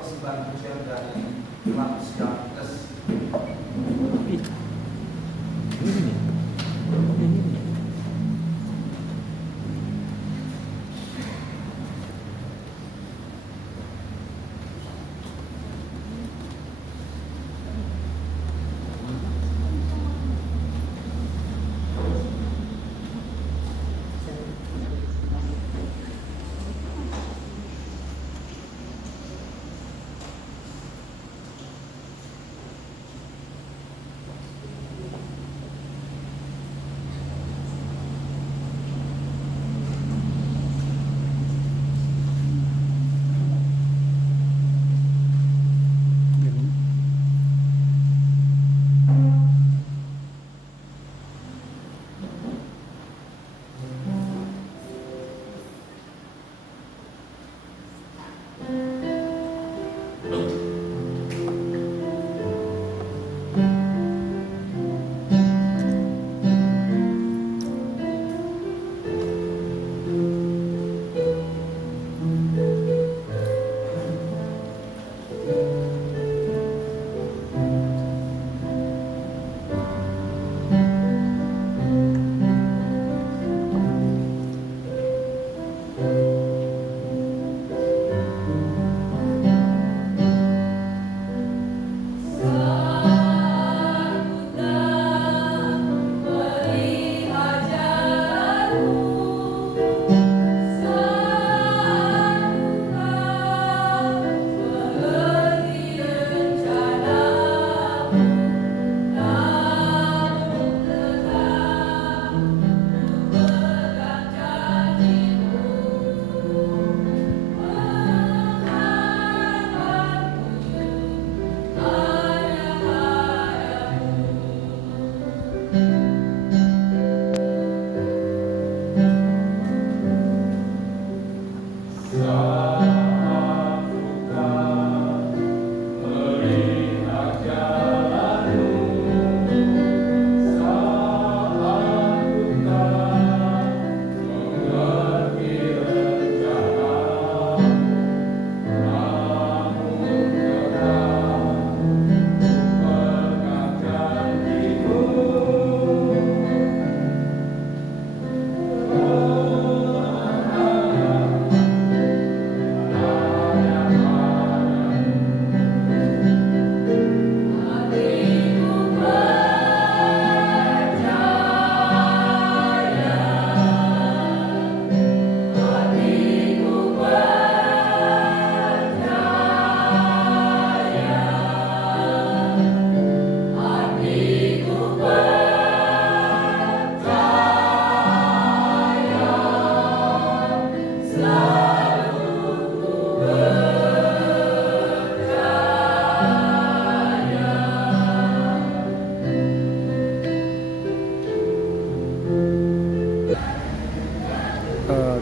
persembahan kecil dari Imam Siang Plus.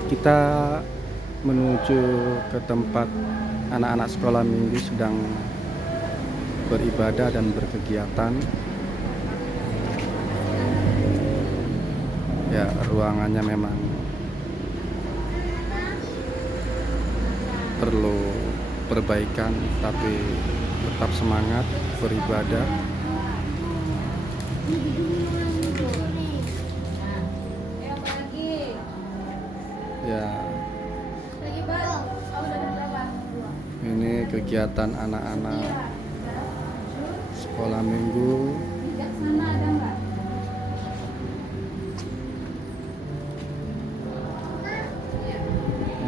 Kita menuju ke tempat anak-anak sekolah minggu sedang beribadah dan berkegiatan. Ya, ruangannya memang perlu perbaikan, tapi tetap semangat beribadah. Ya, ini kegiatan anak-anak sekolah minggu.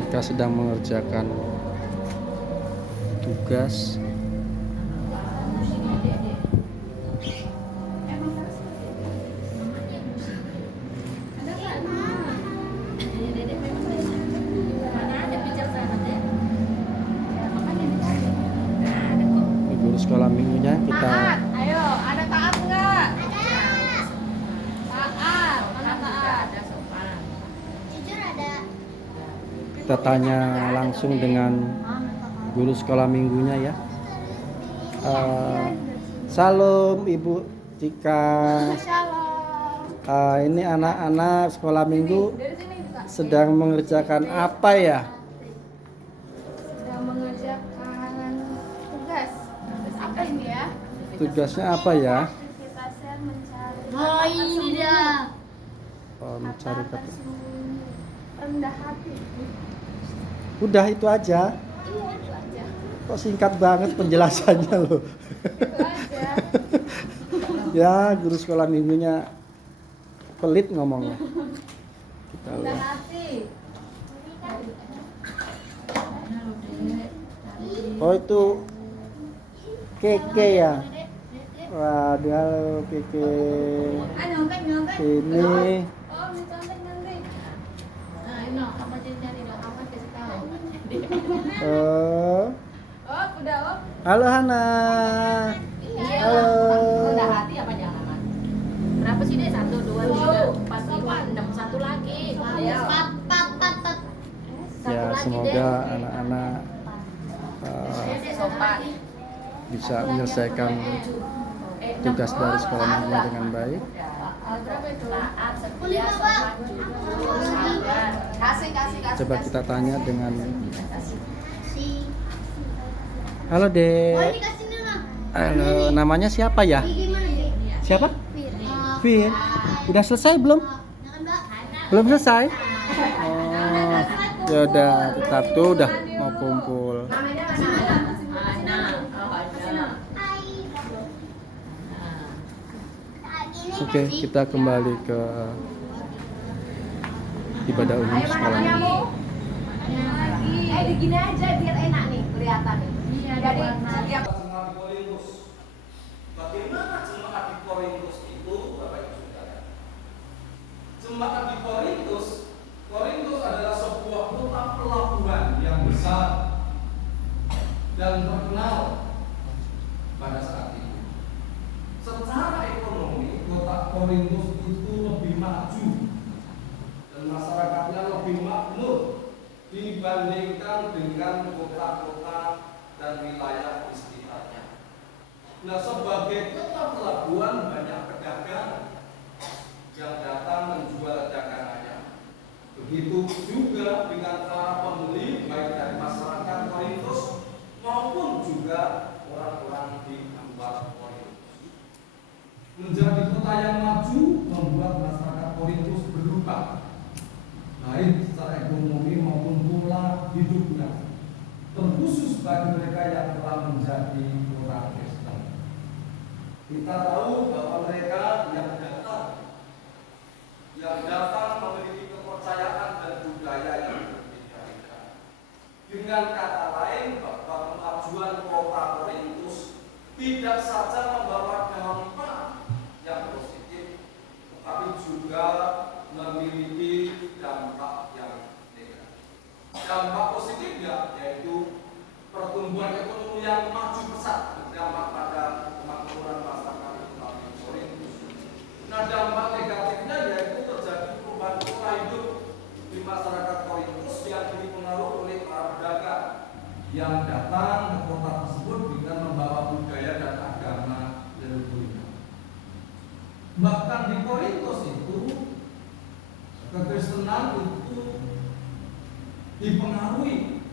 Mereka sedang mengerjakan tugas. Guru sekolah minggunya kita Ayo, ada taat enggak? Taat, mana taat? Jujur ada. kita tanya langsung dengan guru sekolah minggunya ya. Salam Ibu Cika. Shalom. Ini anak-anak sekolah minggu Dari sini juga. sedang mengerjakan apa ya? Sedang mengerjakan mengerjakan tugas. Tugas apa ini ya? Tugasnya apa ya? Aktivitasnya mencari Oh ini dia. Mencari kata kata. tersembunyi, rendah hati. Udah itu aja. Iya itu aja. Kok singkat banget penjelasannya loh. Itu aja. Ya, guru sekolah minggunya pelit ngomongnya. Kita Rendah lihat. hati. Oh itu Keke ya. Waduh, halo Keke. Nyontek nyontek. Ini Oh mencontek nanti. Nah ini kamu jadi dong, kamu kasih tahu. oh, Oh udah oh. halo Hana. Iya. Halo. Rendah hati apa jangan? Berapa sih deh? 1, 2, 3, 4, 5, 6, satu lagi. Ayo. Satu Ya, lagi semoga deh. anak-anak Sopan. bisa menyelesaikan tugas dari sekolah minggunya dengan baik. Berapa itu? Taat, setia, sopan, jujur, sabar. Kasih. Coba kita tanya dengan Si. halo Oh Dek. ini kasih nama. Halo, namanya siapa ya? Ini gimana deh? Siapa? Fir. Fir. Udah selesai belum? Jangan Mbak. Belum selesai? Oh, ya udah, tetap tuh udah mau kumpul. Namanya Ana. Ana. Oh, Ana. Oke, kita kembali ke ibadah umum Ayo sekolah makan minggu. kamu. Digini aja biar enak nih kelihatan nih. Iya, Jadi warna. setiap Jemaat di Korintus. Bagaimana jemaat di Korintus itu, Bapak Ibu Saudara? Jemaat di Korintus adalah sebuah kota pelabuhan yang besar dan terkenal pada saat itu. Secara ekonomi, kota Korintus itu lebih maju dan masyarakatnya lebih makmur dibandingkan dengan kota-kota dan wilayah di sekitarnya. Nah, sebagai kota pelabuhan banyak pedagang yang datang menjual dagangannya. Begitu juga dengan para pembeli baik dari masyarakat Korintus maupun juga orang-orang di luar Korintus. Menjadi kota yang maju membuat masyarakat Korintus berubah, baik secara ekonomi maupun pola hidupnya, terkhusus bagi mereka yang telah menjadi orang Kristen. Kita tahu bahwa mereka yang datang memiliki kepercayaan dan budaya yang berbeda-beda. Dengan kata lain, bahwa kemajuan kota Korintus tidak saja membawa dampak yang positif, tetapi juga memiliki dampak yang negatif. Dampak positifnya yaitu pertumbuhan ekonomi yang maju pesat berdampak pada kemakmuran masyarakat Islam di Korintus. Nah, dampak negatifnya yaitu terjadi perubahan pola hidup di masyarakat Korintus yang dipengaruhi oleh para pedagang yang datang ke kota tersebut dengan membawa budaya dan agama leluhurnya. Bahkan di Korintus itu kekristenan itu dipengaruhi,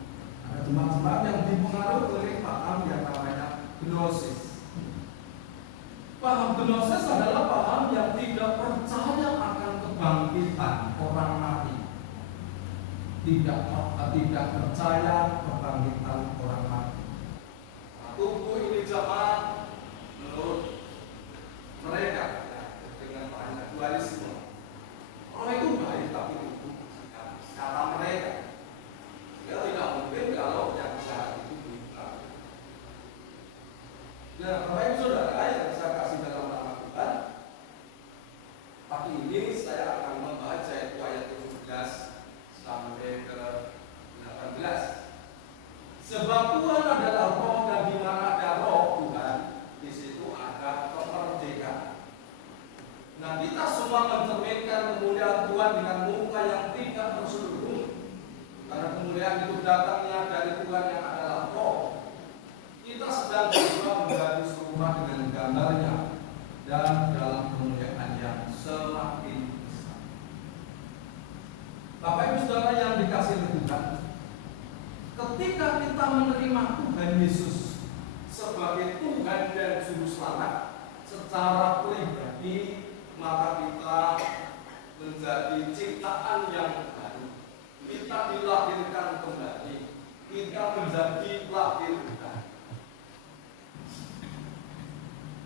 ada jemaat-jemaat yang dipengaruhi oleh paham yang namanya gnosis. Paham gnosis adalah paham yang tidak percaya akan kebangkitan orang mati, tidak percaya kebangkitan orang mati. Tubuh ini zaman menurut mereka dengan banyak dualisme. Roh itu baik tapi tubuh kata mereka. Ya tidak mungkin kalau yang jahat itu bukan. Nah, Bapak Ibu Saudara yang saya kasih dalam nama Tuhan, pagi ini saya akan membaca ayat 17 sampai ke 18. Sebab Tuhan adalah roh dan di mana ada roh Tuhan, di situ ada kemerdekaan. Nah, kita semua mencerminkan kemuliaan Tuhan dengan muka yang tidak terselubung. Karena kemuliaan itu datangnya dari Tuhan yang adalah roh. Kita sedang berusaha menjadi serupa dengan gambarnya dan dalam kemuliaan yang semakin besar. Bapak Ibu Saudara yang dikasihi Tuhan, ketika kita menerima Tuhan Yesus sebagai Tuhan dan Juru Selamat secara pribadi, maka kita menjadi ciptaan yang baru. Kita dilahirkan kembali. Kita menjadi lahir baru.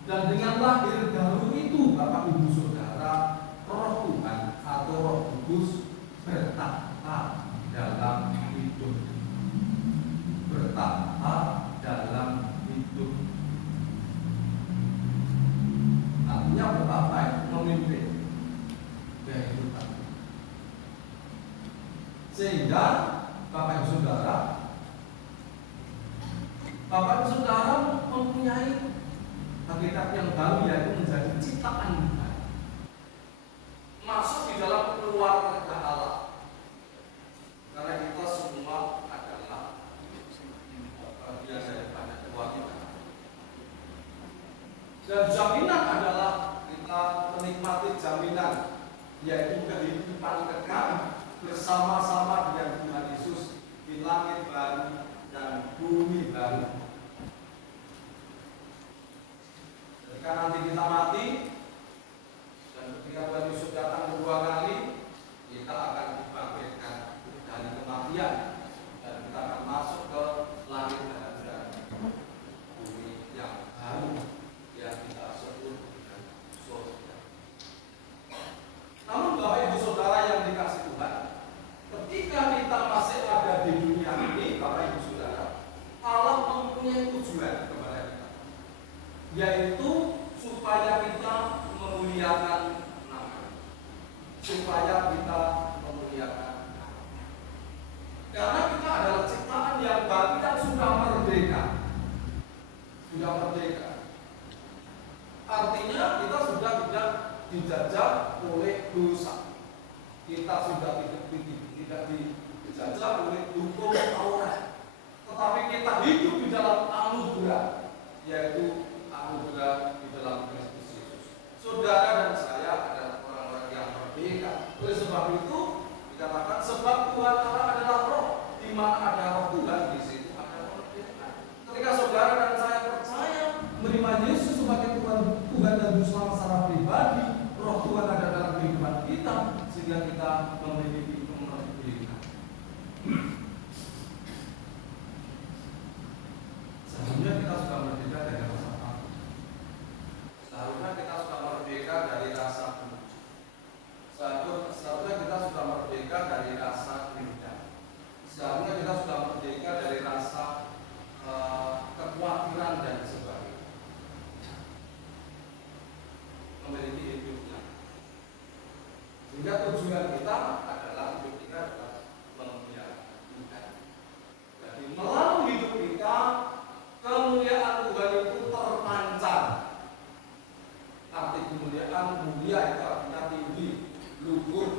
Dan dengan lahir baru itu, Bapak Ibu Saudara, Roh Tuhan atau Roh Kudus bertahta dalam hidup. Bertahta dalam hidup. Artinya bertahta itu memimpin kehidupan. Sehingga Bapak Ibu Saudara mempunyai hakikat yang baru, yaitu menjadi ciptaan Tuhan. Masuk di dalam keluarga Allah. Karena kita semua adalah bagian daripada keluarga. Dan jaminan adalah kita menikmati jaminan, yaitu kehidupan kekal bersama-sama dengan Tuhan Yesus di langit baru dan bumi baru. Ketika nanti kita mati dan ketika Tuhan Yesus datang kedua kali, kita akan dibangkitkan dari kematian dan kita akan masuk ke langit baru dan bumi yang baru yang kita sebut dengan surga. Namun Bapak Ibu Saudara yang dikasihi Tuhan, ketika kita masih ada di dunia ini, Bapak Ibu Saudara, Allah mempunyai tujuan kepada kita, yaitu supaya kita memuliakan nama, supaya kita memuliakan nama. Karena kita adalah ciptaan yang baru dan sudah merdeka. Sudah merdeka. Artinya kita sudah tidak dijajah oleh dosa. Kita sudah tidak dijajah oleh hukum Taurat. Tetapi kita hidup di dalam anugerah, yaitu anugerah di dalam Kristus Yesus. Saudara dan saya adalah orang-orang yang merdeka. Oleh sebab itu dikatakan sebab Tuhan Allah adalah Roh. Di mana ada Roh Tuhan, di situ ada kemerdekaan. Ketika saudara dan saya percaya menerima Yesus sebagai Tuhan dan Juru Selamat secara pribadi, Roh Tuhan ada dalam kehidupan kita sehingga kita memiliki kemerdekaan. Seharusnya kita sudah merdeka dari rasa takut. Seharusnya kita sudah merdeka dari rasa benci. Seharusnya kita sudah merdeka dari rasa dendam. Seharusnya kita sudah merdeka dari rasa kekhawatiran dan sebagainya. Memiliki hidupnya. Sehingga tujuan kita adalah hidup kita adalah memuliakan Tuhan. Jadi melalui hidup kita kemuliaan Tuhan itu terpancar. Arti kemuliaan, mulia itu artinya tinggi, luhur,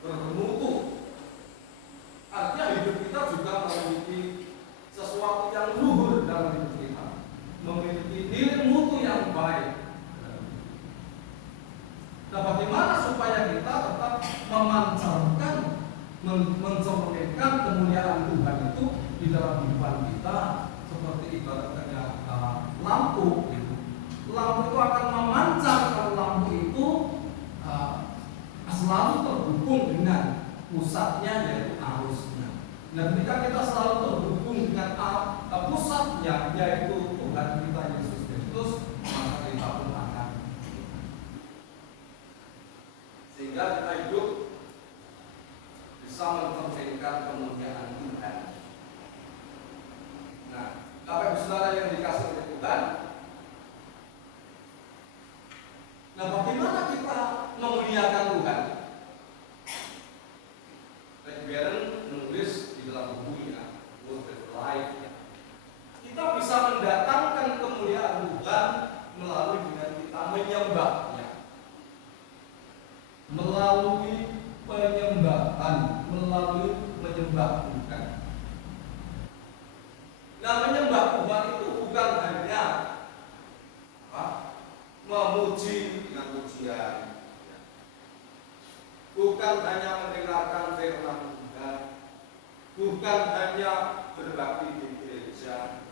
bermutu. Artinya hidup kita juga memiliki sesuatu yang luhur dalam hidup kita, memiliki nilai mutu yang baik. Nah, bagaimana supaya kita tetap memancarkan, mencerminkan kemuliaan Tuhan itu di dalam kehidupan kita, seperti ibaratnya lampu. Lampu itu akan memancar kalau lampu itu selalu terhubung dengan pusatnya, yaitu arusnya. Dan ketika kita selalu terhubung dengan pusatnya, yaitu Tuhan kita Yesus Kristus, maka kita pun akan, sehingga kita hidup bisa mencerminkan kemuliaan Tuhan. Nah, Bapak Ibu Saudara yang dikasihi oleh Tuhan, nah bagaimana kita memuliakan Tuhan? Barren menulis di dalam bukunya Word of Life, kita bisa mendatangkan kemuliaan Tuhan melalui dengan kita menyembahnya, melalui penyembahan, melalui menyembah Tuhan. Nah, menyembah Tuhan itu bukan hanya memuji dengan pujian, bukan hanya mendengarkan firman Tuhan, bukan hanya berbakti di gereja, gereja,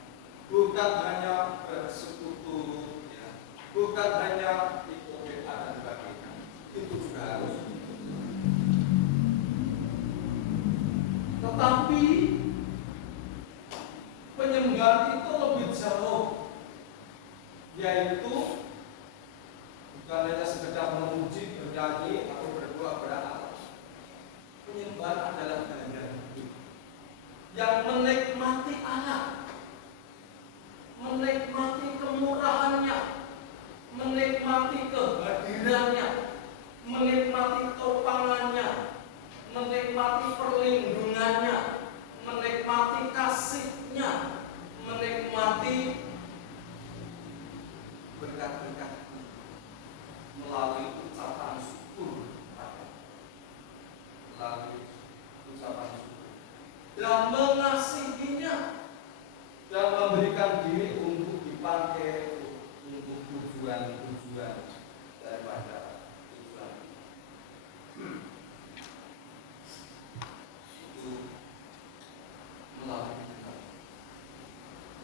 bukan hanya bersekutu, ya, bukan hanya ikut doa dan sebagainya. Itu juga harus. Tetapi penyembahan itu lebih jauh, yaitu bukan hanya sekedar memuji, bernyanyi, atau berdoa berdoa. Penyembahan adalah gaya hidup yang menikmati Allah, menikmati kemurahannya, menikmati kehadirannya, menikmati topangannya, menikmati perlindungannya, menikmati kasihnya, menikmati berkat-berkat melalui ucapan syukur, melalui ucapan syukur, dan mengasihinya, dan memberikan diri untuk dipakai untuk tujuan-tujuan daripada tujuan itu melalui kita.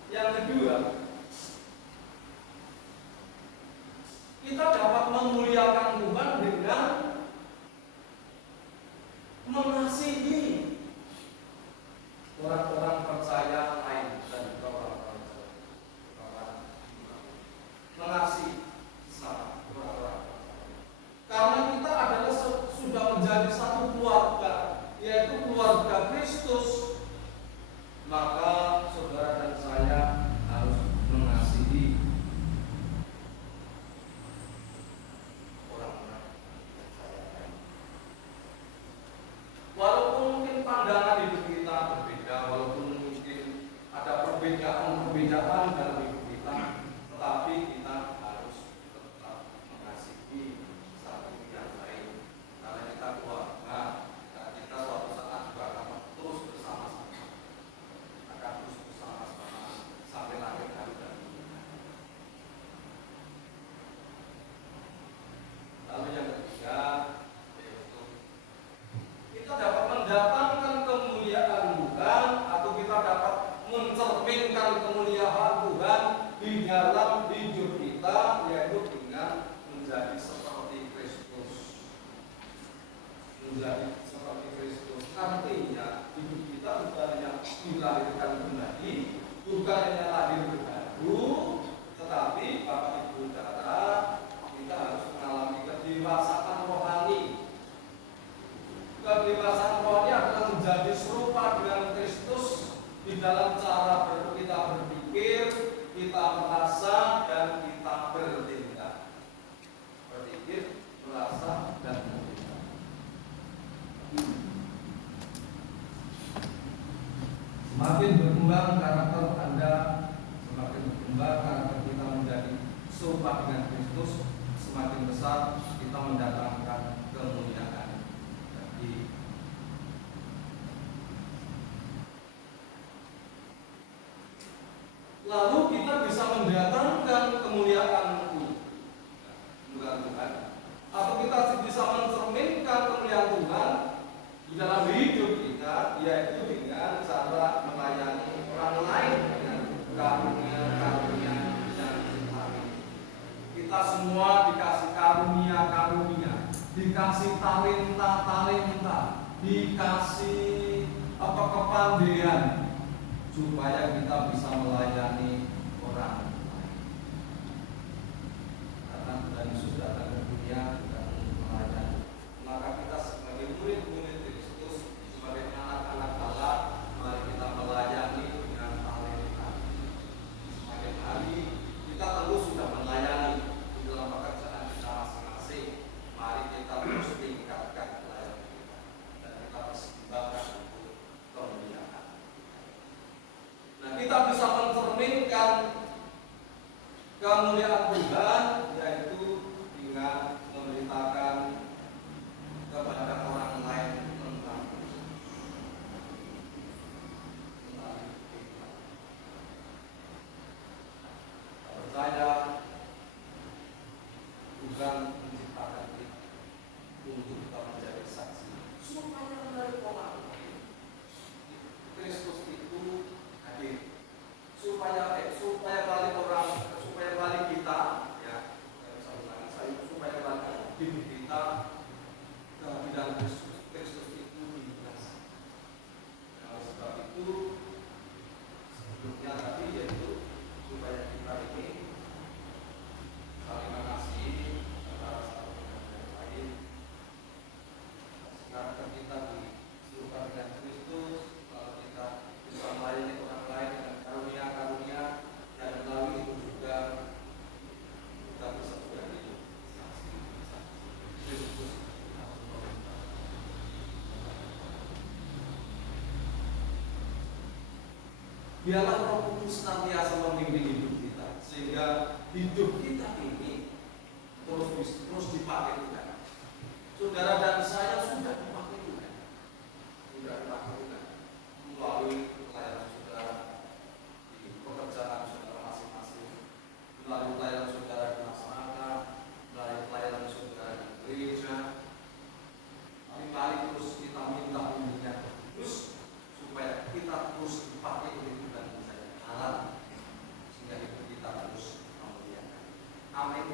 Yang kedua, kita dapat memuliakan Tuhan dengan mengasihi orang-orang percaya lain dan juga orang-orang mengasihi sama orang-orang. Karena kita adalah sudah menjadi satu keluarga, yaitu keluarga Kristus, maka saudara dan saya harus mengasihi orang-orang percaya lain. Walaupun mungkin pandangan hidup kita berbeda, walaupun mungkin ada perbedaan dalam hidup kita, tetapi kita harus tetap mengasihi satu yang lain. Karena kita keluarga, dan kita suatu saat juga akan terus bersama-sama, akan terus bersama-sama sampai akhir hari dan dunia. Lalu yang ketiga, yaitu kita dapat mendatangkan kemuliaan Tuhan, atau kita dapat mencerminkan kemuliaan Tuhan di dalam hidup kita, yaitu dengan menjadi seperti Kristus. Menjadi seperti Kristus artinya hidup kita bukan hanya dilahirkan kembali, bukan hanya lahir baru, tetapi Bapak Ibu Saudara, kita harus mengalami kedewasaan rohani. Kedewasaan rohani adalah menjadi serupa dengan Kristus di dalam cara kita berpikir, kita merasa, dan kita bertindak. Berpikir, merasa, dan bertindak. Semakin berkembang karakter Anda, semakin berkembang karakter kita menjadi serupa dengan Kristus, semakin besar kita mendatangkan kemuliaan. Jadi lalu kita bisa mendatangkan kemuliaan Tuhan, atau kita bisa mencerminkan kemuliaan Tuhan di dalam hidup kita, yaitu dengan cara melayani orang lain dengan karunia-karunia yang kita. Kita semua dikasih karunia-karunia, dikasih talenta-talenta, dikasih kepandaian, supaya kita bisa melayani orang lain. Karena Tuhan Yesus datang ke dunia bukan untuk melayani. Maka kita sebagai murid-murid Kristus, sebagai anak-anak Allah, mari kita melayani dengan talenta. Semakin hari kita tentu sudah melayani di dalam pekerjaan kita masing-masing. Mari kita terus tingkatkan pelayanan kita, dan kita persembahkan untuk kemuliaan. Nah, kita bisa mencerminkan kemuliaan Tuhan, yaitu dengan memberitakan kepada orang lain tentang kita. Percaya Tuhan menciptakan kita untuk kita menjadi saksi, supaya menarik orang lain. Kristus itu hadir Biarlah Roh Kudus senantiasa membimbing hidup kita, sehingga hidup kita ini terus dipakai Tuhan. Saudara dan saya sudah dipakai Tuhan, melalui pelayanan saudara di pekerjaan saudara masing-masing, melalui pelayanan saudara di masyarakat, melalui pelayanan saudara di gereja. Tapi mari terus kita minta bimbingan terus supaya kita terus dipakai oleh Tuhan saya halal, sehingga hidup kita terus memuliakan. Amin.